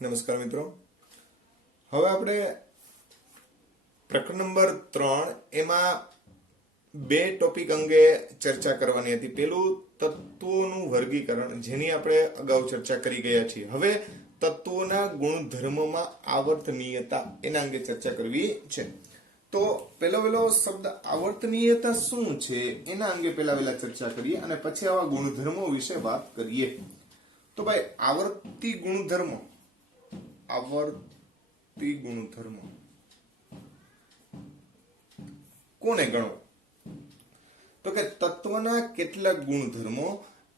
નમસ્કાર મિત્રો, હવે આપણે પ્રકરણ નંબર 3 એમાં બે ટોપિક અંગે ચર્ચા કરવાની હતી. પેલું તત્વોનું વર્ગીકરણ, જેની આપણે અગાઉ ચર્ચા કરી ગયા છીએ. હવે તત્વોના ગુણધર્મમાં આવર્તનીયતા એના અંગે ચર્ચા કરવી છે. તો પેલો શબ્દ આવર્તનીયતા શું છે એના અંગે પેલા ચર્ચા કરીએ અને પછી આવા ગુણધર્મો વિશે વાત કરીએ. તો ભાઈ, આવર્તી ગુણધર્મો કોને ગણો? તો કે તત્વના કેટલાક ગુણધર્મો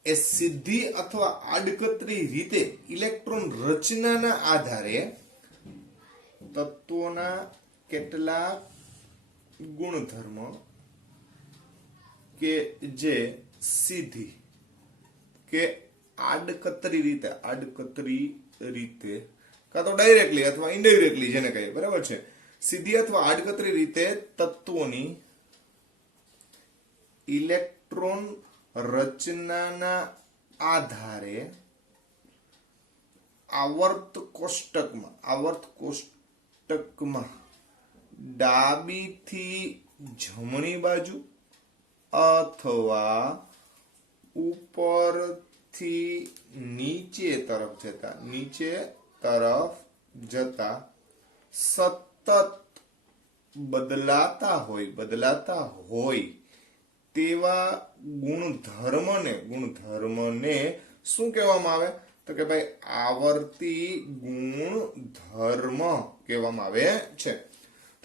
એ સીધી અથવા આડકતરી રીતે ઇલેક્ટ્રોન રચનાના આધારે તત્વોના કેટલાક ગુણધર્મો કે જે સીધી કે આડકતરી રીતે કાં તો ડાયરેક્ટલી અથવા ઇનડાયરેક્ટલી જેને કહીએ, બરાબર છે, સીધી અથવા આડકતરી રીતે તત્વોની ઇલેક્ટ્રોન રચનાના આધારે આવર્ત કોષ્ટકમાં ડાબીથી જમણી બાજુ અથવા ઉપરથી નીચે તરફ જતા સતત બદલાતા હોય તેવા ગુણધર્મને શું કહેવામાં આવે? તો કે ભાઈ, આવર્તી ગુણધર્મ કહેવામાં આવે છે.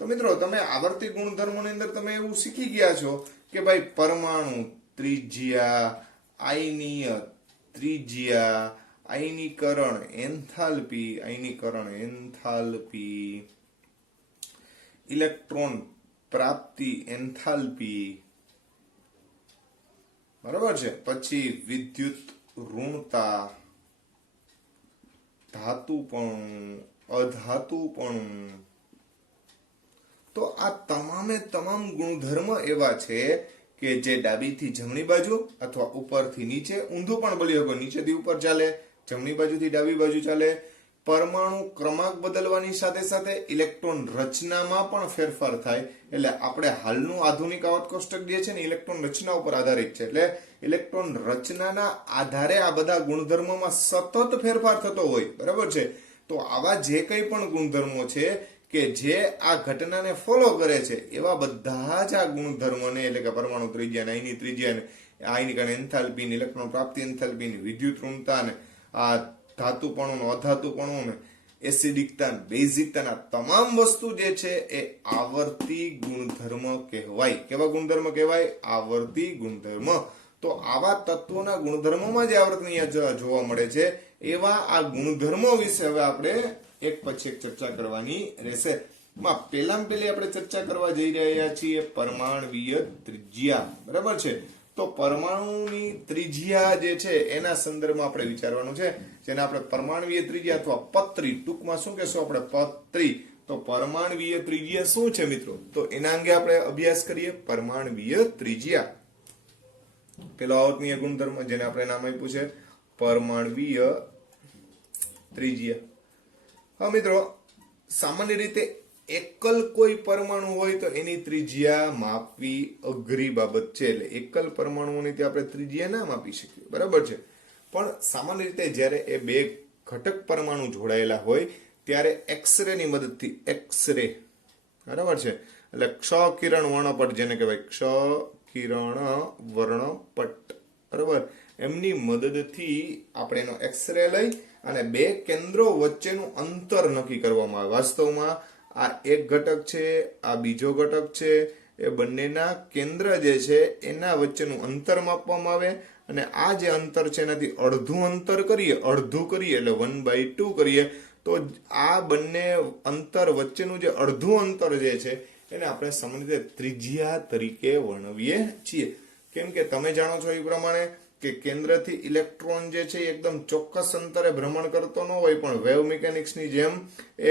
તો મિત્રો, તમે આવર્તી ગુણધર્મોની અંદર તમે એવું શીખી ગયા છો કે ભાઈ પરમાણુ ત્રિજ્યા, આયનીય ત્રિજ્યા, આયનીકરણ એન્થાલ્પી, ઇલેક્ટ્રોન પ્રાપ્તિ એન્થાલ્પી, બરાબર છે, પછી વિદ્યુત ઋણતા, ધાતુપણું, અધાતુપણું. તો આ તમામ ગુણધર્મ એવા છે કે જે ડાબીથી જમણી બાજુ અથવા ઉપરથી નીચે, ઊંધું પણ બોલી શકો, નીચેથી ઉપર ચાલે, જમણી બાજુથી ડાબી બાજુ ચાલે. પરમાણુ ક્રમાંક બદલવાની સાથે સાથે ઇલેક્ટ્રોન રચનામાં પણ ફેરફાર થાય. એટલે આપણે હાલનું આધુનિક આવર્ત કોષ્ટક જે છે ને, ઇલેક્ટ્રોન રચના ઉપર આધારિત છે. એટલે ઇલેક્ટ્રોન રચનાના આધારે આ બધા ગુણધર્મોમાં સતત ફેરફાર થતો હોય, બરાબર છે. તો આવા જે કંઈ પણ ગુણધર્મો છે કે જે આ ઘટનાને ફોલો કરે છે, એવા બધા જ આ ગુણધર્મોને, એટલે કે પરમાણુ ત્રિજ્યા, આયની ત્રિજ્યા, આયનીકરણ એન્થાલ્પી, ઇલેક્ટ્રોન પ્રાપ્તિ એન્થાલ્પી, વિદ્યુત ઋણતા, આ ધાતુપણું, અધાતુપણું, એસિડિકતા, બેઝિકતા, તમામ વસ્તુ જે છે એ આવર્તી ગુણધર્મ કહેવાય. કેવા ગુણધર્મ કહેવાય? આવર્તી ગુણધર્મ. તો આવા તત્વોના ગુણધર્મોમાં જે આવર્તનીય જોવા મળે છે, એવા આ ગુણધર્મો વિશે હવે આપણે એક પછી એક ચર્ચા કરવાની રહેશે. પહેલી આપણે ચર્ચા કરવા જઈ રહ્યા છીએ પરમાણ્વીય ત્રિજ્યા, બરાબર છે. તો પરમાણુની ત્રિજ્યા જે છે એના સંદર્ભમાં આપણે વિચારવાનું છે, જેને આપણે પરમાણ્વીય ત્રિજ્યા અથવા પત્રી, ટૂંકમાં શું કહેશું આપણે? પત્રી. તો પરમાણ્વીય ત્રિજ્યા શું છે મિત્રો? તો એના અંગે આપણે અભ્યાસ કરીએ. પરમાણ્વીય ત્રિજ્યા, પેલો આવર્તનીય ગુણધર્મ જેને આપણે નામ આપ્યું છે પરમાણ્વીય ત્રિજ્યા. હા મિત્રો, સામાન્ય રીતે એકલ કોઈ પરમાણુ હોય તો એની ત્રિજ્યા માપવી અઘરી બાબત છે. એટલે એકલ પરમાણુઓની આપણે ત્રિજ્યા ના માપી શકીએ, બરાબર છે. પણ સામાન્ય રીતે જ્યારે એ બે ઘટક પરમાણુ જોડાયેલા હોય ત્યારે એક્સરે ની મદદથી, એક્સરે, બરાબર છે, એટલે ક્ષ કિરણ વર્ણપટ જેને કહેવાય, ક્ષ કિરણ વર્ણપટ, બરાબર, એમની મદદથી આપણે એનો એક્સરે લઈ અને બે કેન્દ્રો વચ્ચેનું અંતર નક્કી કરવામાં આવે. વાસ્તવમાં આ એક ઘટક છે, આ બીજો ઘટક છે, એ બંનેના કેન્દ્ર જે છે એના વચ્ચેનું અંતર માપવામાં આવે અને આ જે અંતર છે એનાથી અડધું અંતર કરીએ એટલે 1/2 કરીએ તો આ બંને અંતર વચ્ચેનું જે અડધું અંતર જે છે એને આપણે સામાન્ય રીતે ત્રિજ્યા તરીકે વર્ણવીએ છીએ. કેમ કે તમે જાણો છો એ પ્રમાણે કે કેન્દ્રથી ઇલેક્ટ્રોન જે છે એકદમ ચોક્કસ અંતરે ભ્રમણ કરતો ન હોય, પણ વેવ મિકેનિક્સની જેમ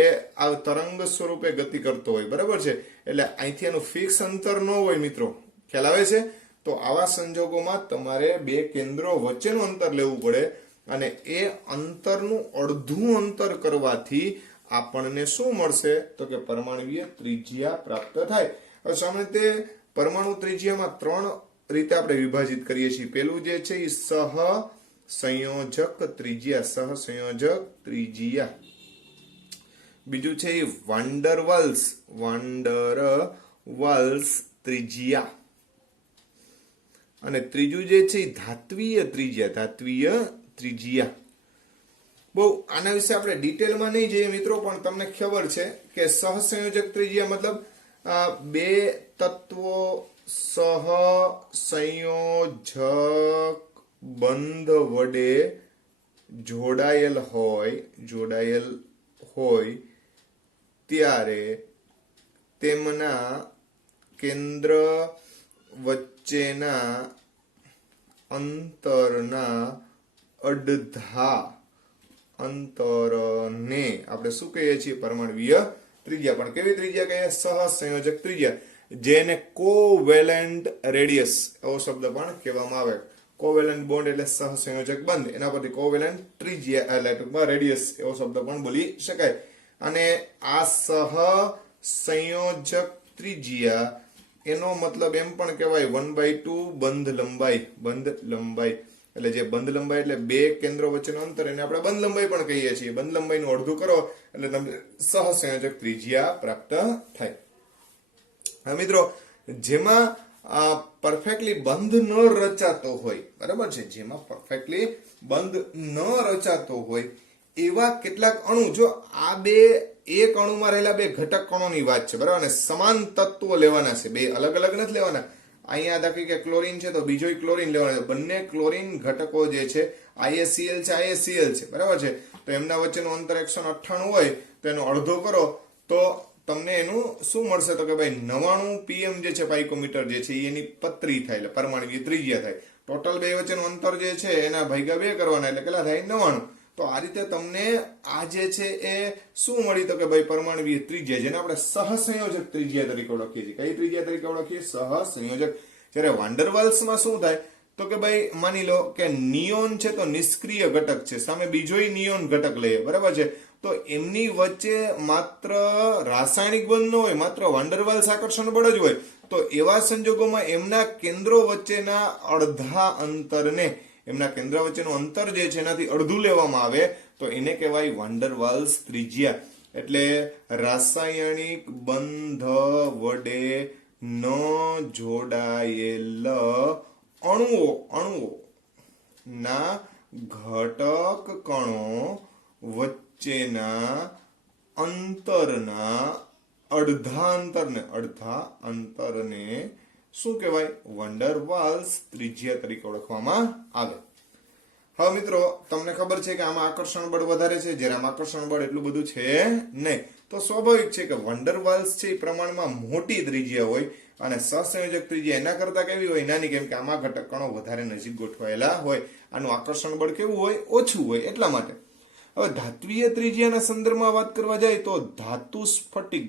એ આ તરંગ સ્વરૂપે ગતિ કરતો હોય, બરાબર છે. એટલે અહીંથી એનું ફિક્સ અંતર ન હોય મિત્રો, ખ્યાલ આવે છે? તો આવા સંજોગોમાં તમારે બે કેન્દ્રો વચ્ચેનું અંતર લેવું પડે. અને એ અંતરનું અડધું અંતર કરવાથી આપણને શું મળશે તો કે પરમાણુવીય ત્રિજ્યા પ્રાપ્ત થાય. હવે સામાન્ય રીતે પરમાણુ ત્રિજ્યામાં 3 રીતે આપણે વિભાજિત કરીએ છીએ. પેલું જે છે એ સહસંયોજક ત્રિજ્યા. બીજું છે એ વાન્ડરવાલ્સ ત્રિજ્યા. અને ત્રીજું જે છે એ ધાત્વીય ત્રિજ્યા. બહુ આના વિશે આપણે ડિટેલમાં નહીં જઈએ મિત્રો, પણ તમને ખબર છે કે સહસંયોજક ત્રિજ્યા મતલબ બે તત્વો સહસંયોજક બંધ વડે જોડાયેલ હોય ત્યારે તેમના કેન્દ્ર વચ્ચેના અંતરના અડધા અંતરને આપણે શું કહીએ છીએ પરમાણુવીય ત્રિજ્યા. પણ કેવી ત્રિજ્યા કહીએ? સહસંયોજક ત્રિજ્યા, જેને કોવેલેન્ટ રેડિયસ એવો શબ્દ પણ કહેવામાં આવે. કોવેલેન્ટ બોન્ડ એટલે સહસંયોજક બંધ, એના પરથી કોવેલેન્ટ ત્રિજ્યા એટલે રેડિયસ એવો શબ્દ પણ બોલી શકાય. અને આ સહસંયોજક ત્રિજ્યા એનો મતલબ એમ પણ કહેવાય 1/2 બંધ લંબાઈ. એટલે જે બંધ લંબાઈ એટલે બે કેન્દ્રો વચ્ચેનો અંતર એને આપણે બંધ લંબાઈ પણ કહીએ છીએ. બંધ લંબાઈનું અડધું કરો એટલે તમને સહસંયોજક ત્રિજ્યા પ્રાપ્ત થાય. હા મિત્રો, જેમાં પરફેક્ટલી બંધ ન રચાતો હોય, બરાબર છે, જેમાં પરફેક્ટલી બંધ ન રચાતો હોય એવા કેટલાક અણુ, જો આ બે એક અણુમાં રહેલા બે ઘટક કણોની વાત છે, બરાબર, અને સમાન તત્વો લેવાના છે, બે અલગ અલગ નથી લેવાના. અહીંયા દાખલા કે ક્લોરીન છે તો બીજો ક્લોરીન લેવાનો છે. બંને ક્લોરીન ઘટકો જે છે IaCl છે, બરાબર છે, તો એમના વચ્ચેનું અંતર 198 હોય તો એનો અડધો કરો તો તમને એનું શું મળશે તો કે ભાઈ 99 pm જે છે પાઇકોમીટર જે છે એની પત્રી થાય, એટલે પરમાણુવીય ત્રિજ્યા થાય. ટોટલ બે વચ્ચેનું અંતર જે છે એના ભાગ્યા 2 કરવાના એટલે કેટલા થાય? 99. તો આ રીતે તમને આ જે છે એ શું મળી તો કે ભાઈ પરમાણુવીય ત્રિજ્યા, જેને આપણે સહસંયોજક ત્રિજ્યા તરીકે ઓળખીએ છીએ. કઈ ત્રિજ્યા તરીકે ઓળખીએ? સહસંયોજક. જ્યારે વાન્ડરવાલ્સમાં શું થાય તો કે ભાઈ માની લો કે નિયોન છે તો નિષ્ક્રિય ઘટક છે, સામે બીજોય નિયોન ઘટક લઈએ, બરાબર છે, તો એમની વચ્ચે માત્ર રાસાયણિક બંધ ન હોય, માત્ર વાન્ડરવાલ્સ આકર્ષણ બળ જ હોય, તો એવા સંજોગોમાં એમના કેન્દ્રો વચ્ચેના અડધા અંતરને, એમના કેન્દ્ર વચ્ચેનું અંતર જે છે એનાથી અડધું લેવામાં આવે તો એને કહેવાય વાન્ડરવાલ્સ ત્રિજ્યા. એટલે રાસાયણિક બંધ વડે ન જોડાયેલ અણુઓ ના ઘટક કણો વચ્ચેના અંતરના અડધા અંતરને શું કહેવાય? વાન્ડરવાલ્સ ત્રિજ્યા તરીકે ઓળખવામાં આવે. હવે મિત્રો, તમને ખબર છે કે આમાં આકર્ષણ બળ વધારે છે, જ્યારે આમાં આકર્ષણ બળ એટલું બધું છે નહીં, તો સ્વાભાવિક છે કે વાન્ડરવાલ્સ છે એ પ્રમાણમાં મોટી ત્રિજ્યા હોય અને સહસંયોજક ત્રિજ્યા એના કરતા કેવી હોય? નાની, કેમ કે આમાં ઘટક કણો વધારે નજીક ગોઠવાયેલા હોય, આનું આકર્ષણ બળ કેવું હોય? ઓછું હોય, એટલા માટે. હવે ધાત્વીય ત્રિજ્યાના સંદર્ભમાં વાત કરવા જાય તો ધાતુ સ્ફટિક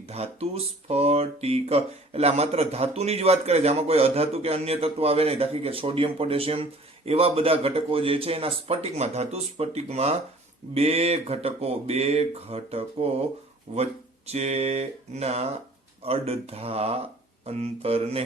એટલે આ માત્ર ધાતુની જ વાત કરે છે, આમાં કોઈ અધાતુ કે અન્ય તત્વ આવે નહીં. દાખલા કે સોડિયમ, પોટેશિયમ એવા બધા ઘટકો જે છે એના સ્ફટિકમાં, ધાતુ સ્ફટિકમાં બે ઘટકો વચ્ચેના અડધા અંતરને,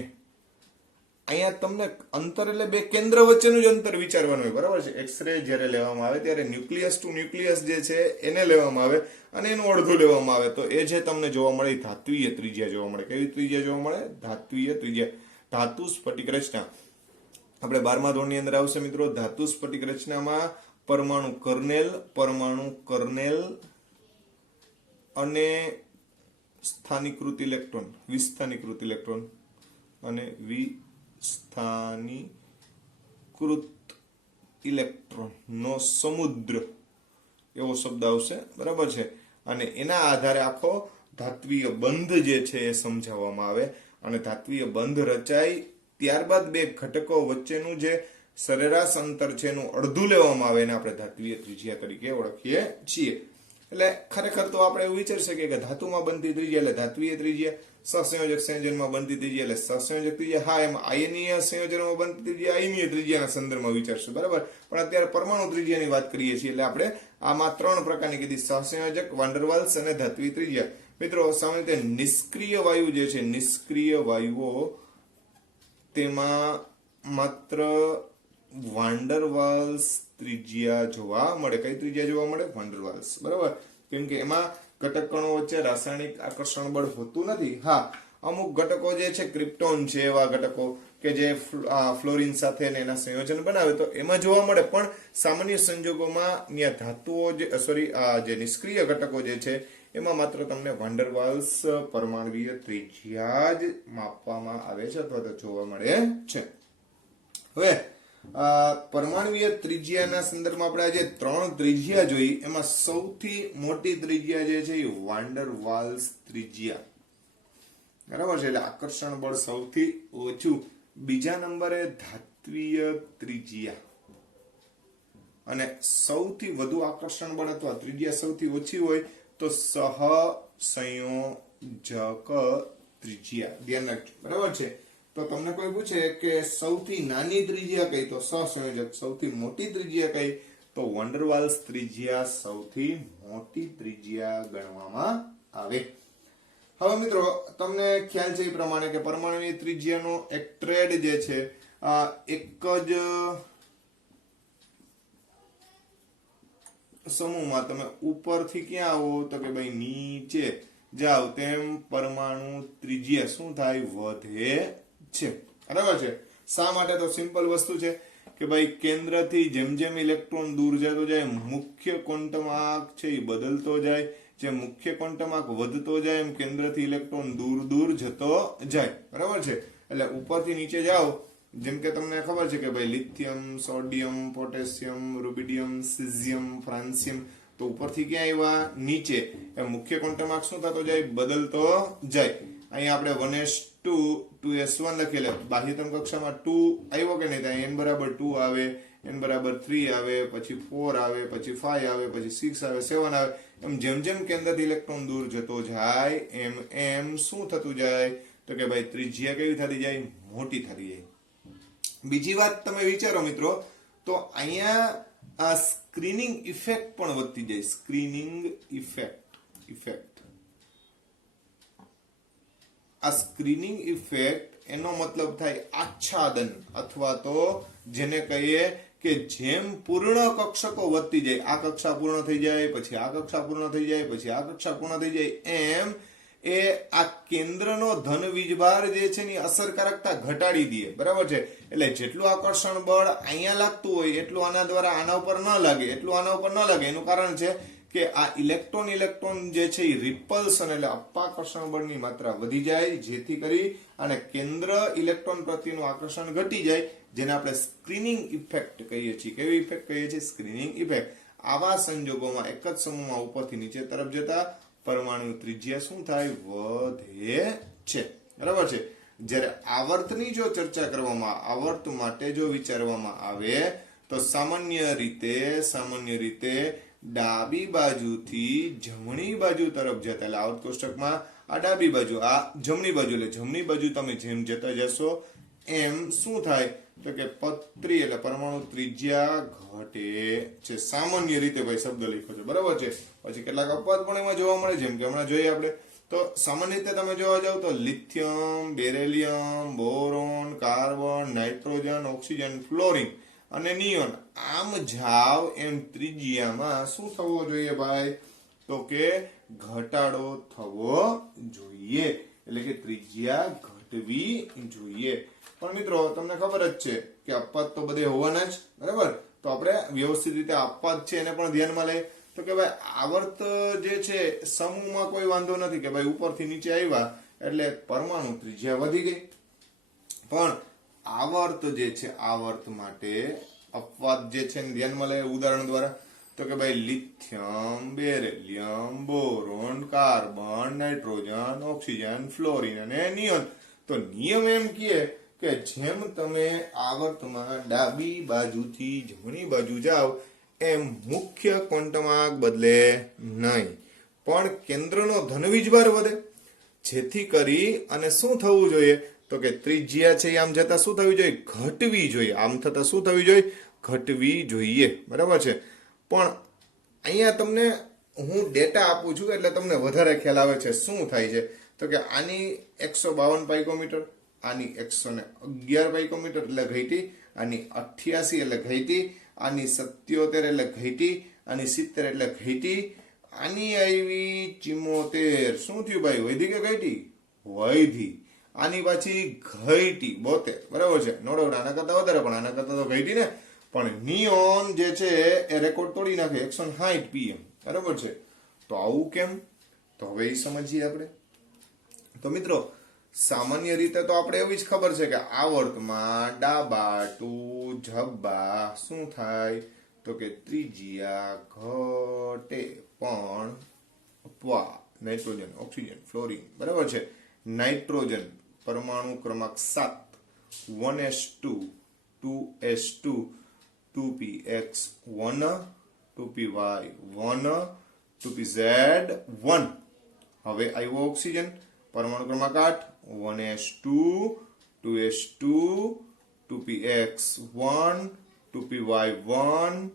અહીંયા તમને અંતર એટલે બે કેન્દ્ર વચ્ચેનું જ અંતર વિચારવાનું હોય, બરાબર છે. એક્સરે જ્યારે લેવામાં આવે ત્યારે ન્યુક્લિયસ ટુ ન્યુક્લિયસ જે છે એને લેવામાં આવે અને એનું અડધું લેવામાં આવે, તો એ જે તમને જોવા મળે ધાત્વીય ત્રિજ્યા જોવા મળે. કેવી ત્રિજ્યા જોવા મળે? ધાત્વીય ત્રિજ્યા. ધાતુ સ્ફટિક રચના આપણે 12મા ધોરણની અંદર આવશે મિત્રો. ધાતુ સ્ફટિક રચનામાં પરમાણુ કર્નેલ અને સ્થાનીકૃત ઇલેક્ટ્રોન અને વિસ્થાનીકૃત ઇલેક્ટ્રોન નો સમુદ્ર એવો શબ્દ આવશે, બરાબર છે. અને એના આધારે આખો ધાત્વીય બંધ જે છે એ સમજાવવામાં આવે અને ધાત્વીય બંધ રચાય ત્યારબાદ બે ઘટકો વચ્ચેનું જે સરેરાશ અંતર છે એનું અડધું લેવામાં આવે એને આપણે ધાત્વીય ત્રિજ્યા તરીકે ઓળખીએ છીએ. એટલે ખરેખર તો આપણે એવું વિચારી શકીએ કે ધાતુમાં બનતી ત્રિજ્યા એટલે ધાત્વીય ત્રિજ્યા, સહસંયોજક સંયોજનમાં બનતી ત્રિજ્યા એટલે સહસંયોજક ત્રિજ્યા. હા, એમાં આયનીય સંયોજનમાં બનતી ત્રિજ્યા આયનીય ત્રિજ્યાના સંદર્ભમાં વિચારશું, બરાબર. પણ અત્યારે પરમાણુ ત્રિજ્યાની વાત કરીએ છીએ એટલે આપણે આમાં 3 પ્રકારની કીધી: સહસંયોજક, વાન ડર વાલ્સ અને ધાત્વીય ત્રિજ્યા. મિત્રો, સામાન્ય રીતે નિષ્ક્રિય વાયુ જે છે, નિષ્ક્રિય વાયુઓ, તેમાં માત્ર વાન ડર વાલ્સ ત્રિજ્યા જોવા મળે. કઈ ત્રિજ્યા જોવા મળે? વાન ડર વાલ્સ, બરાબર. કેમ કે એમાં ઘટક કણો વચ્ચે રાસાયણિક આકર્ષણ બળ હોતું નથી. હા, અમુક ઘટકો જે છે, ક્રિપ્ટોન છે, એવા ઘટકો કે જે ફ્લોરિન સાથે એના સંયોજન બનાવે તો એમાં જોવા મળે. પણ સામાન્ય સંજોગોમાં ત્યાં ધાતુઓ જે નિષ્ક્રિય ઘટકો જે છે એમાં માત્ર તમને વાન ડર વાલ્સ પરમાણુય ત્રિજ્યા જ માપવામાં આવે છે અથવા તો જોવા મળે છે. હવે પરમાણુય ત્રિજ્યાના સંદર્ભમાં આપણે આજે 3 ત્રિજ્યા જોઈ. એમાં સૌથી મોટી ત્રિજ્યા જે છે એ વાન ડર વાલ્સ ત્રિજ્યા, બરાબર છે. એટલે આકર્ષણ બળ સૌથી ઓછું. બીજા નંબરે ધાત્વીય ત્રિજ્યા, અને સૌથી વધુ આકર્ષણ બળ અથવા ત્રિજ્યા સૌથી ઓછી હોય તો સહસંયોજક ત્રિજ્યા. ધ્યાન રાખજો, બરાબર છે. તો તમને કોઈ પૂછે કે સૌથી નાની ત્રિજ્યા કઈ, તો સહસંયોજક. સૌથી મોટી ત્રિજ્યા કઈ, તો વાન ડર વાલ્સ ત્રિજ્યા સૌથી મોટી ત્રિજ્યા ગણવામાં આવે. હવે મિત્રો, તમને ખ્યાલ છે એ પ્રમાણે કે પરમાણુય ત્રિજ્યાનો એક ટ્રેડ જે છે, એક જ સમૂહમાં તમે ઉપરથી ક્યાં આવો તો કે ભાઈ નીચે જાઓ તેમ પરમાણુ ત્રિજ્યા શું થાય? વધે છે, બરાબર છે. શા માટે? તો સિમ્પલ વસ્તુ છે કે ભાઈ કેન્દ્રથી જેમ જેમ ઇલેક્ટ્રોન દૂર જતો જાય, મુખ્ય ક્વોન્ટમ આંક છે એ બદલતો જાય. જે મુખ્ય ક્વોન્ટમ આંક વધતો જાય એમ કેન્દ્રથી ઇલેક્ટ્રોન દૂર દૂર જતો જાય, બરાબર છે. એટલે ઉપરથી નીચે જાઓ, જેમ કે તમને ખબર છે કે ભાઈ lithium, sodium, potassium, rubidium, caesium, francium, તો ઉપરથી ક્યાં આવ્યા? નીચે. એ મુખ્ય ક્વોન્ટમ આંક શું થતો જાય? બદલતો જાય. અહીંયા આપણે 1s2 2s1 લખી લે. બાહ્યતમ કક્ષામાં 2 આવ્યો કે નહીં? ત્યાં n બરાબર 2 આવે, n બરાબર 3 આવે, પછી 4 આવે, પછી 5 આવે, પછી 6 આવે, 7 આવે. એમ જેમ જેમ કેન્દ્રથી ઇલેક્ટ્રોન દૂર જતો જાય એમ એમ શું થતું જાય? તો કે ભાઈ ત્રિજ્યા કેવી થતી જાય? મોટી થતી જાય. બીજી વાત તમે વિચારો મિત્રો, તો અહીંયા આ સ્ક્રીનિંગ ઇફેક્ટ પણ વધતી જાય. સ્ક્રીનિંગ ઇફેક્ટ આ સ્ક્રીનિંગ ઇફેક્ટ એનો મતલબ થાય આચ્છાદન, અથવા તો જેને કહીએ કે જેમ પૂર્ણ કક્ષકો વધતી જાય, આ કક્ષા પૂર્ણ થઈ જાય, પછી આ કક્ષા પૂર્ણ થઈ જાય, પછી આ કક્ષા પૂર્ણ થઈ જાય, એમ એ આ કેન્દ્રનો ધન વીજભાર જે છે ની અસરકારકતા ઘટાડી દે, બરાબર છે. એટલે જેટલું આકર્ષણ બળ અહીંયા લાગતું હોય એટલું આના દ્વારા આના ઉપર ન લાગે, એટલું આના ઉપર ન લાગે. એનું કારણ છે કે આ ઇલેક્ટ્રોન જે છે એ રિપલ્સન એટલે અપાકર્ષણ બળની માત્રા વધી જાય, જેથી કરી અને કેન્દ્ર ઇલેક્ટ્રોન પ્રત્યેનું આકર્ષણ ઘટી જાય, જેને આપણે સ્ક્રીનિંગ ઇફેક્ટ કહીએ છીએ. કેવી ઇફેક્ટ કહીએ છીએ? Screening effect. આવા સંજોગોમાં એક જ સમૂહમાં ઉપરથી નીચે તરફ જતા પરમાણુ ત્રિજ્યા શું થાય? વધે છે, બરાબર છે. જ્યારે આવર્તની જો ચર્ચા કરવામાં, આવર્ત માટે જો વિચારવામાં આવે તો સામાન્ય રીતે ડાબી બાજુથી જમણી બાજુ તરફ જતા, એટલે આવર્ત કોષ્ટકમાં આ ડાબી બાજુ, આ જમણી બાજુ, એટલે જમણી બાજુ તમે જેમ જતા જશો એમ શું થાય? તો કે પત્રી એટલે પરમાણુ ત્રિજ્યા ઘટે છે. સામાન્ય રીતે ભાઈ શબ્દ લખ્યો છે, બરાબર છે. પછી કેટલાક અપવાદ પણ એમાં જોવા મળે, જેમ કે હમણાં જોઈએ આપણે. તો સામાન્ય રીતે તમે જોવા જાવ તો lithium, beryllium, boron, carbon, nitrogen, oxygen, fluorine અને નિયોન, આમ જાવ એમ ત્રિજ્યામાં શું થવો જોઈએ ભાઈ? તો કે ઘટાડો થવો જોઈએ, એટલે કે ત્રિજ્યા ઘટવી જોઈએ. પણ મિત્રો તમને ખબર જ છે કે અપવાદ તો બધે હોવાના જ, બરાબર. તો આપણે વ્યવસ્થિત રીતે અપવાદ છે એને પણ ધ્યાનમાં લઈએ. તો કે ભાઈ આવર્ત જે છે સમૂહમાં કોઈ વાંધો નથી કે ભાઈ ઉપરથી નીચે આવ્યા એટલે પરમાણુ ત્રિજ્યા વધી ગઈ. પણ આવર્ત જે છે, આવર્ત માટે અપવાદ જે છે ધ્યાનમાં લઈએ ઉદાહરણ દ્વારા. તો કે ભાઈ lithium, beryllium, boron, carbon, nitrogen, oxygen, fluorine અને નિયોન. તો નિયમ એમ કહે કે જેમ તમે આવર્તમાં ડાબી બાજુથી જમણી બાજુ જાઓ એમ મુખ્ય ક્વોન્ટમ આંક બદલે નહીં, પણ કેન્દ્રનો ધન વીજભાર વધે, જેથી કરી અને શું થવું જોઈએ તો કે ત્રિજ્યા છે એ આમ જતા શું થવી જોઈએ, ઘટવી જોઈએ. આમ થતા શું થવી જોઈએ, ઘટવી જોઈએ. બરાબર છે. પણ અહીંયા તમને હું ડેટા આપું છું એટલે તમને વધારે ખ્યાલ આવે છે શું થાય છે. તો કે આની 152 પાઇકોમીટર, આની 111 પાઇકોમીટર એટલે ઘટી, આની 88 એટલે ઘટી, આની 77 એટલે ઘટી, આની 70 એટલે ઘટી, આની આવી 74. શું થયું ભાઈ, વધી કે ઘટી? વધી. આની પાછી ઘટી 72. બરાબર છે. નો ડાઉટ આના કરતા વધારે, પણ આના કરતા તો ઘટી ને. પણ નિયોન જે છે એ રેકોર્ડ તોડી નાખે 160 pm. બરાબર છે. તો આવું કેમ, તો હવે એ સમજીએ આપણે. તો મિત્રો સામાન્ય રીતે તો આપણે એવી જ ખબર છે કે આવર્તમાં ડાબા ટુ જબ્બા શું થાય તો કે ત્રિજ્યા ઘટે, પણ નાઇટ્રોજન, ઓક્સિજન, ફ્લોરિન, બરાબર છે. નાઇટ્રોજન પરમાણુ ક્રમાંક 7, 1s2, 2s2, 2px 1, 2py 1, 2pz 1. હવે આવ્યો ઓક્સિજન પરમાણુ ક્રમાંક 8, 1s2, 2s2, 2px 1, 2py 1,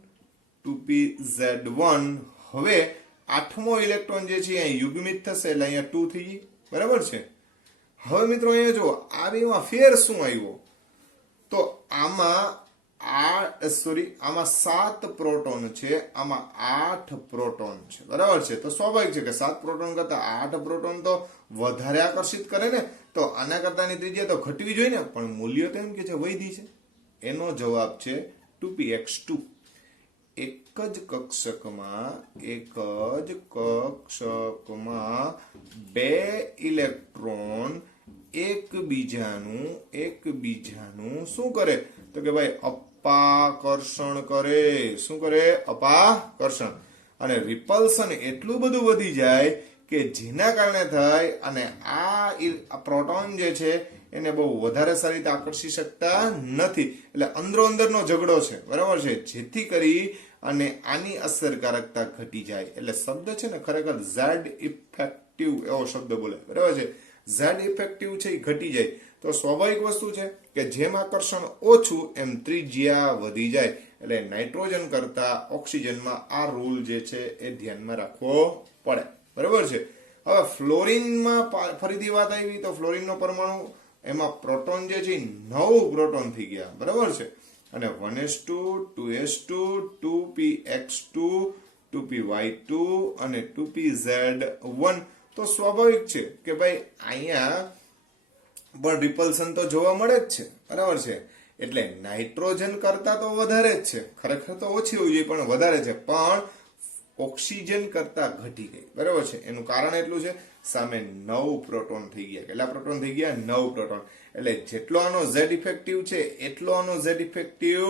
2pz1. હવે આઠમો ઇલેક્ટ્રોન જે છે અહીંયા યુગ્મિત થશે એટલે અહીંયા 2 થઈ ગઈ. બરાબર છે. હવે મિત્રો અહીંયા જો આ બેમાં ફેર શું આવ્યો તો આમાં આમાં 7 પ્રોટોન છે, આમાં 8 પ્રોટોન છે. બરાબર છે. તો સ્વાભાવિક છે કે 7 પ્રોટોન કરતા 8 પ્રોટોન તો વધારે આકર્ષિત કરે ને, તો આના કરતાની ત્રિજ્યા તો ઘટવી જોઈએ ને, પણ મૂલ્ય તો એમ કે છે વધી છે. એનો જવાબ છે 2px2. એક જ કક્ષકમાં બે ઇલેક્ટ્રોન એકબીજાનું શું કરે તો કે ભાઈ અપાકર્ષણ કરે. શું કરે? અપાકર્ષણ. અને રિપલ્શન એટલું બધું વધી જાય કે જેના કારણે થાય અને આ પ્રોટોન જે છે એને બહુ વધારે સારી રીતે આકર્ષી શકતા નથી. એટલે અંદરો અંદરનો ઝઘડો છે. બરાબર છે. જેથી કરી અને આની અસરકારકતા ઘટી જાય. એટલે શબ્દ છે ને ખરેખર ઝેડ ઇફેક્ટિવ એવો શબ્દ બોલે. બરાબર છે. ઝેડ ઇફેક્ટિવ છે એ ઘટી જાય. તો સ્વાભાવિક વસ્તુ છે કે જેમ આકર્ષણ ઓછું એમ ત્રિજ્યા વધી જાય. એટલે નાઇટ્રોજન કરતા ઓક્સિજનમાં આ રૂલ જે છે એ ધ્યાનમાં રાખવો પડે. બરાબર છે. હવે ફ્લોરિનમાં ફરીથી વાત આવી તો ફ્લોરિનનો પરમાણુ એમાં પ્રોટોન જે છે 9 પ્રોટોન થઈ ગયા. બરાબર છે. અને 1s2, 2s2, 2px2, 2py2 અને 2pz1. તો સ્વાભાવિક છે કે ભાઈ અહીંયા પણ રિપલ્શન તો જોવા મળે જ છે. બરાબર છે. એટલે નાઇટ્રોજન કરતા તો વધારે જ છે, ખરેખર તો ઓછી હોવી જોઈએ પણ વધારે છે, પણ ઓક્સિજન કરતા ઘટી ગઈ. બરાબર છે. એનું કારણ એટલું છે સામે 9 પ્રોટોન થઈ ગયા. કેટલા પ્રોટોન થઈ ગયા? 9 પ્રોટોન. એટલે જેટલો આનો ઝેડ ઇફેક્ટિવ છે એટલો આનો ઝેડ ઇફેક્ટિવ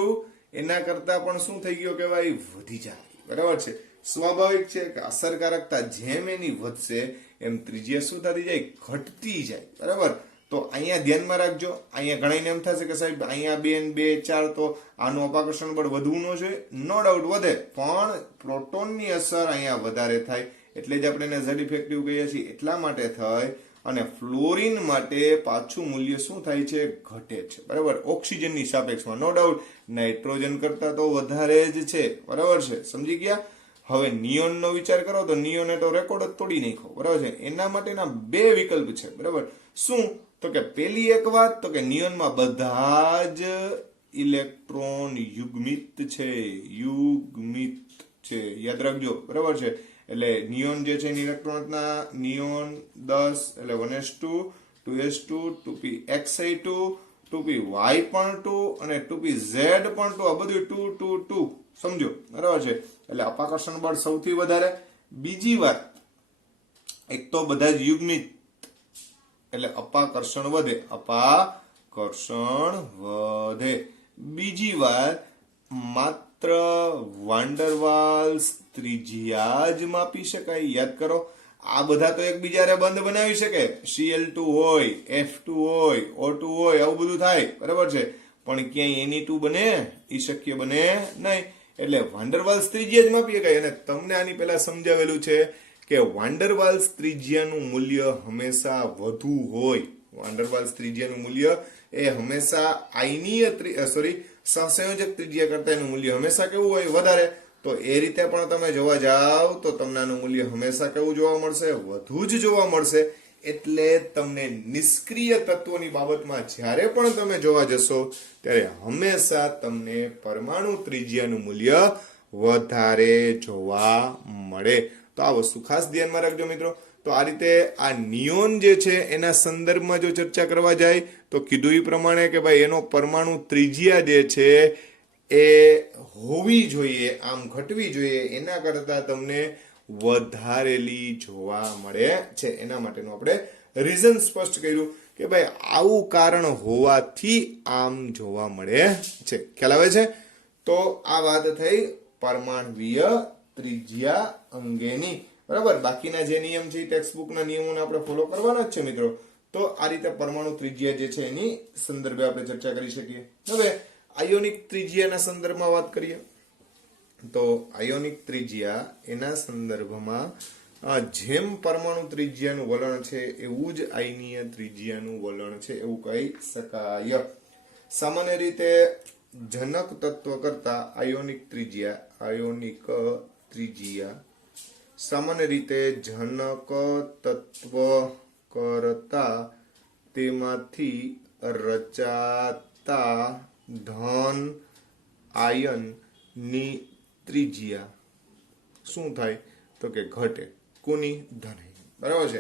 એના કરતા પણ શું થઈ ગયો કહેવાય? વધી જાય. બરાબર છે. સ્વાભાવિક છે કે અસરકારકતા જેમ એની વધશે એમ ત્રિજ્યા શું થતી જાય? ઘટતી જાય. બરાબર. તો અહીંયા ધ્યાનમાં રાખજો. અહીંયા ઘણાને એમ થશે કે સાહેબ અહીંયા 2 ને 2 4 તો આનું અપાકર્ષણ બળ વધવું ન જોઈએ. નો ડાઉટ વધે, પણ પ્રોટોનની અસર અહીંયા વધારે થાય એટલે જ આપણે એને ઝેડ ઇફેક્ટિવ કહીએ છીએ. એટલા માટે થાય. અને ફ્લોરિન માટે પાછું મૂલ્ય શું થાય છે? ઘટે છે. બરાબર. ઓક્સિજનની સાપેક્ષમાં નો ડાઉટ નાઇટ્રોજન કરતા તો વધારે જ છે. બરાબર છે. સમજી ગયા? હવે નિયોનનો વિચાર કરો તો નિયોને તો રેકોર્ડ જ તોડી નાખ્યો. બરાબર છે. એના માટેના 2 વિકલ્પ છે. બરાબર. શું? તો કે પેલી એક વાત તો કે નિયોનમાં બધા જ ઇલેક્ટ્રોન યુગ્મિત છે. યાદ રાખજો. બરાબર છે. એટલે નિયોન જે છે ઇલેક્ટ્રોનના નિયોન 10 એટલે 1s2, 2s2, 2pxi2, 2py પણ 2 અને 2pz પણ 2. આ બધું 2 2 2. સમજો. બરાબર છે. એટલે અપાકર્ષણ બળ સૌથી વધારે. બીજી વાત, એક તો બધા જ યુગ્મિત એટલે અપાકર્ષણ વધે. બીજી વાત, માત્ર વાન ડર વાલ્સ ત્રિજ્યા જ માપી શકાય. યાદ કરો, આ બધા તો એકબીજાને બંધ બનાવી શકે. Cl2 હોય, F2 હોય, O2 હોય, આવું બધું થાય. બરાબર છે. પણ ક્યાંય Ni2 બને? એ શક્ય બને નહીં. એટલે વાન્ડરવાલ્સ ત્રિજ્યા જ માપી શકાય. અને તમને આની પહેલા સમજાવેલું છે કે વાન્ડરવાલ્સ ત્રિજ્યાનું મૂલ્ય હંમેશા વધુ હોય. વાન્ડરવાલ્સ ત્રિજ્યાનું મૂલ્ય એ હંમેશા આયનીય સહસંયોજક ત્રિજ્યા કરતા એનું મૂલ્ય હંમેશા કેવું હોય? વધારે. તો એ રીતે પણ તમે જોવા જાવ તો તમને આનું મૂલ્ય હંમેશા કેવું જોવા મળશે? વધુ જ જોવા મળશે. એટલે તમને નિષ્ક્રિય તત્વોની બાબતમાં જ્યારે પણ તમે જોવા જશો ત્યારે હંમેશા તમને પરમાણુ ત્રિજ્યાનું મૂલ્ય વધારે જોવા મળે. તો આ વસ્તુ ખાસ ધ્યાનમાં રાખજો મિત્રો. તો આ રીતે આ નિયોન જે છે એના સંદર્ભમાં જો ચર્ચા કરવા જાય તો કીધું એ પ્રમાણે કે ભાઈ એનો પરમાણુ ત્રિજ્યા જે છે એ હોવી જોઈએ, આમ ઘટવી જોઈએ, એના કરતા તમને વધારેલી જોવા મળે છે. એના માટેનું આપણે રીઝન સ્પષ્ટ કર્યું કે ભાઈ આવું કારણ હોવાથી આમ જોવા મળે છે. ખ્યાલ આવે છે? તો આ વાત થઈ પરમાણ્વીય ત્રિજ્યા અંગેની. બરાબર. બાકીના જે નિયમ છે ટેક્સ્ટ બુકના નિયમોને આપણે ફોલો કરવાના જ છે મિત્રો. તો આ રીતે પરમાણુ ત્રિજ્યા જે છે એની સંદર્ભે આપણે ચર્ચા કરી શકીએ. હવે આયોનિક ત્રિજ્યાના સંદર્ભમાં વાત કરીએ તો આયોનિક ત્રિજ્યા એના સંદર્ભમાં જેમ પરમાણુ ત્રિજ્યાનું વલણ છે એવું જ આયનીય ત્રિજ્યાનું વલણ છે એવું કહી શકાય. સામાન્ય રીતે જનક તત્વ કરતા આયોનિક ત્રિજ્યા સામાન્ય રીતે જનક તત્વ કરતા તેમાંથી રચાતા ધન આયન ની ત્રિજ્યા શું થાય? તો કે ઘટે. કોની? ધન. બરાબર છે.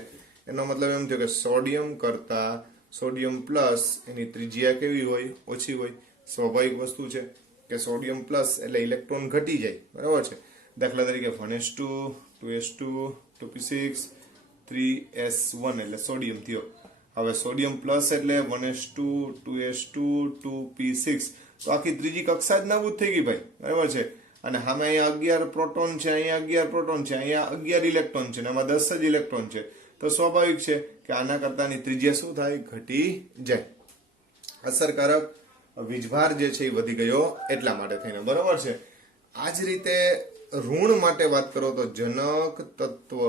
એનો મતલબ એમ થયો કે સોડિયમ કરતા સોડિયમ પ્લસ એની ત્રિજ્યા કેવી હોય? ઓછી હોય. સ્વાભાવિક વસ્તુ છે કે સોડિયમ પ્લસ એટલે ઇલેક્ટ્રોન ઘટી જાય. બરાબર છે. દાખલા તરીકે 1s2 2s2 2p6 3s1 એટલે સોડિયમ થયો. હવે સોડિયમ પ્લસ એટલે 1s2 2s2 2p6 તો આખી ત્રીજી કક્ષા જ નાબૂદ થઈ ગઈ ભાઈ. બરાબર છે. અને સામે અહીંયા 11 પ્રોટોન છે, અહીંયા 11 પ્રોટોન છે, અહીંયા 11 ઇલેક્ટ્રોન છે, આમાં 10 જ ઇલેક્ટ્રોન છે. તો સ્વાભાવિક છે કે આના કરતાની ત્રિજ્યા શું થાય? ઘટી જાય. અસરકારક વીજભાર જે છે એ વધી ગયો એટલા માટે થઈને. બરાબર છે. આ જ રીતે ઋણ માટે વાત કરો તો જનક તત્વ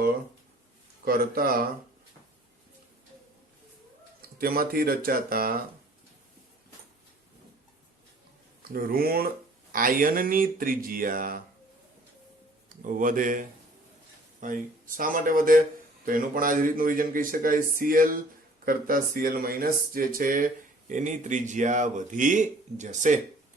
કરતા તેમાંથી રચાતા ઋણ આયનની ત્રિજ્યા વધે. શા માટે વધે? તો એનું પણ આ જ રીતનું રીઝન કહી શકાય. Cl કરતા Cl માઇનસ જે છે એની ત્રિજ્યા વધી જશે.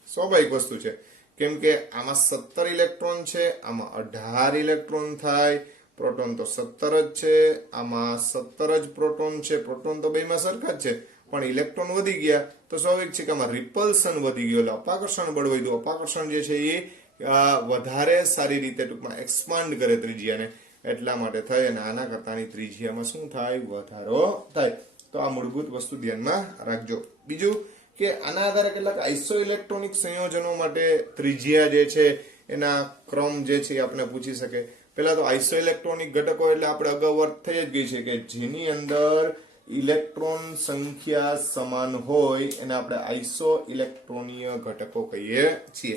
સ્વાભાવિક વસ્તુ છે. કેમ કે આમાં 17 ઇલેક્ટ્રોન છે, આમાં 18 ઇલેક્ટ્રોન થાય. પ્રોટોન તો 17 જ છે, આમાં 17 જ પ્રોટોન છે. પ્રોટોન તો બેમાં સરખા જ છે, પણ ઇલેક્ટ્રોન વધી ગયા તો સ્વાભાવિક છે કે આમાં રિપલ્શન વધી ગયું, એટલે અપાકર્ષણ બળ વધ્યું. અપાકર્ષણ જે છે એ વધારે સારી રીતે ટૂંકમાં એક્સપાન્ડ કરે ત્રિજ્યાને, એટલા માટે થાય. અને આના કરતાની ત્રિજ્યામાં શું થાય? વધારો થાય. તો આ મૂળભૂત વસ્તુ ધ્યાનમાં રાખજો. બીજું કે આના આધારે કેટલાક આઇસો ઇલેક્ટ્રોનિક સંયોજનો માટે ત્રિજ્યા જે છે એના ક્રમ જે છે એ આપણે પૂછી શકે. પહેલા તો આઇસો ઇલેક્ટ્રોનિક ઘટકો એટલે આપણે અગાઉ વાત થઈ જ ગઈ છે કે જેની અંદર ઇલેક્ટ્રોન સંખ્યા સમાન હોય એને આપણે આઇસો ઇલેક્ટ્રોનીય ઘટકો કહીએ છીએ.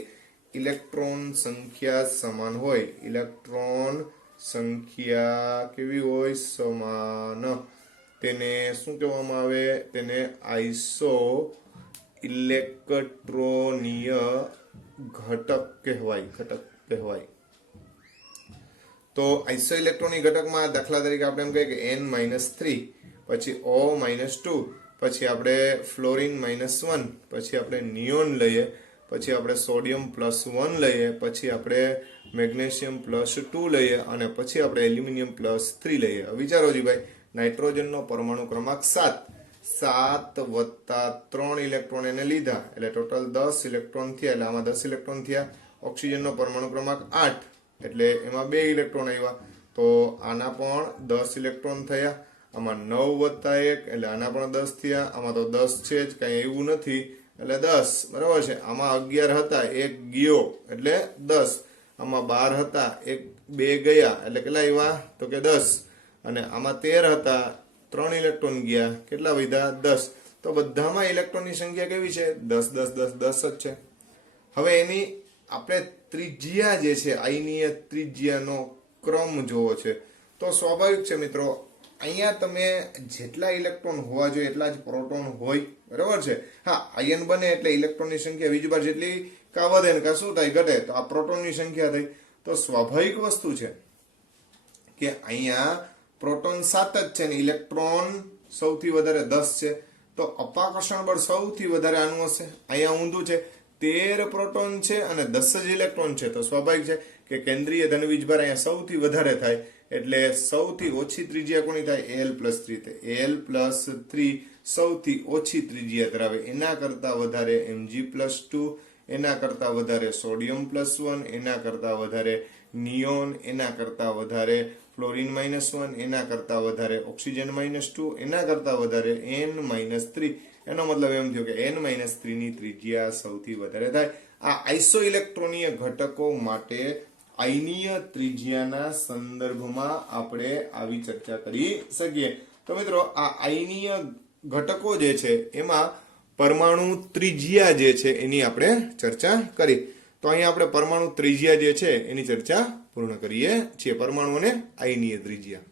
ઇલેક્ટ્રોન સંખ્યા સમાન હોય, ઇલેક્ટ્રોન સંખ્યા કેવી હોય? સમાન. તેને શું કહેવામાં આવે? તેને આઇસો ઇલેક્ટ્રોનીય ઘટક કહેવાય. તો આઇસો ઇલેક્ટ્રોનિક ઘટકમાં દાખલા તરીકે આપણે એમ કહીએ કે N-3, પછી O-2, પછી આપણે ફ્લોરિન -1, પછી આપણે નિયોન લઈએ, પછી આપણે સોડિયમ +1 લઈએ, પછી આપણે મેગ્નેશિયમ +2 લઈએ અને પછી આપણે એલ્યુમિનિયમ +3 લઈએ. વિચારોજી ભાઈ, નાઇટ્રોજનનો પરમાણુ ક્રમાંક 7 વત્તા 3 ઇલેક્ટ્રોન એને લીધા એટલે ટોટલ 10 ઇલેક્ટ્રોન થયા. એટલે આમાં 10 ઇલેક્ટ્રોન થયા. ઓક્સિજનનો પરમાણુ ક્રમાંક 8 એટલે એમાં 2 ઇલેક્ટ્રોન આવ્યા. તો આના પણ 10 ઇલેક્ટ્રોન થયા. આમાં 9 વત્તા 1 એટલે આના પણ 10 થયા. આમાં તો 10 છે જ, કઈ એવું નથી એટલે 10. બરાબર છે. આમાં 11 હતા, 1 ગયો એટલે 10. આમાં 12 હતા, 2 ગયા એટલે કેટલા આવ્યા? તો કે 10. અને આમાં 13 હતા, 3 ઇલેક્ટ્રોન ગયા, કેટલા વધ્યા? 10. તો બધામાં ઇલેક્ટ્રોનની સંખ્યા કેવી છે? 10 10 10 10 જ છે. હવે એની આપણે ત્રિજ્યા જે છે આયનીય ત્રિજ્યાનો ક્રમ જોવો છે તો સ્વાભાવિક છે મિત્રો અહીંયા તમે જેટલા ઇલેક્ટ્રોન હોવા જોઈએ એટલા જ પ્રોટોન હોય બરાબર છે હા આયન બને એટલે ઇલેક્ટ્રોનની સંખ્યા બીજી બાર જેટલી કા વધે ને કા શું થાય ઘટે તો આ પ્રોટોનની સંખ્યા થઈ તો સ્વાભાવિક વસ્તુ છે કે અહીંયા પ્રોટોન 7 જ છે ને ઇલેક્ટ્રોન સૌથી વધારે 10 છે તો અપાકર્ષણ બળ સૌથી વધારે આનું હશે અહીંયા ઊંધું છે 13 પ્રોટોન છે અને 10 જ ઇલેક્ટ્રોન છે તો સ્વાભાવિક છે કે કેન્દ્રીય ધનવીજભાર અહીંયા સૌથી વધારે થાય એટલે સૌથી ઓછી ત્રિજ્યા કોની થાય Al+3 Al+3 સૌથી ઓછી ત્રિજ્યા ધરાવે એના કરતા વધારે Mg+2 એના કરતા વધારે સોડિયમ +1 એના કરતા વધારે નિયોન એના કરતા વધારે ફ્લોરિન -1 એના કરતા વધારે ઓક્સિજન -2 એના કરતા વધારે N-3 એનો મતલબ એમ થયો કે N-3 ની ત્રિજ્યા સૌથી વધારે થાય આ આઇસો ઇલેક્ટ્રોનીય ઘટકો માટે આયનીય ત્રિજ્યાના સંદર્ભમાં આપણે આવી ચર્ચા કરી શકીએ તો મિત્રો આ આયનીય ઘટકો જે છે એમાં પરમાણુ ત્રિજ્યા જે છે એની આપણે ચર્ચા કરી તો અહીંયા આપણે પરમાણુ ત્રિજ્યા જે છે એની ચર્ચા પૂર્ણ કરીએ છીએ પરમાણુ અને આયનીય ત્રિજ્યા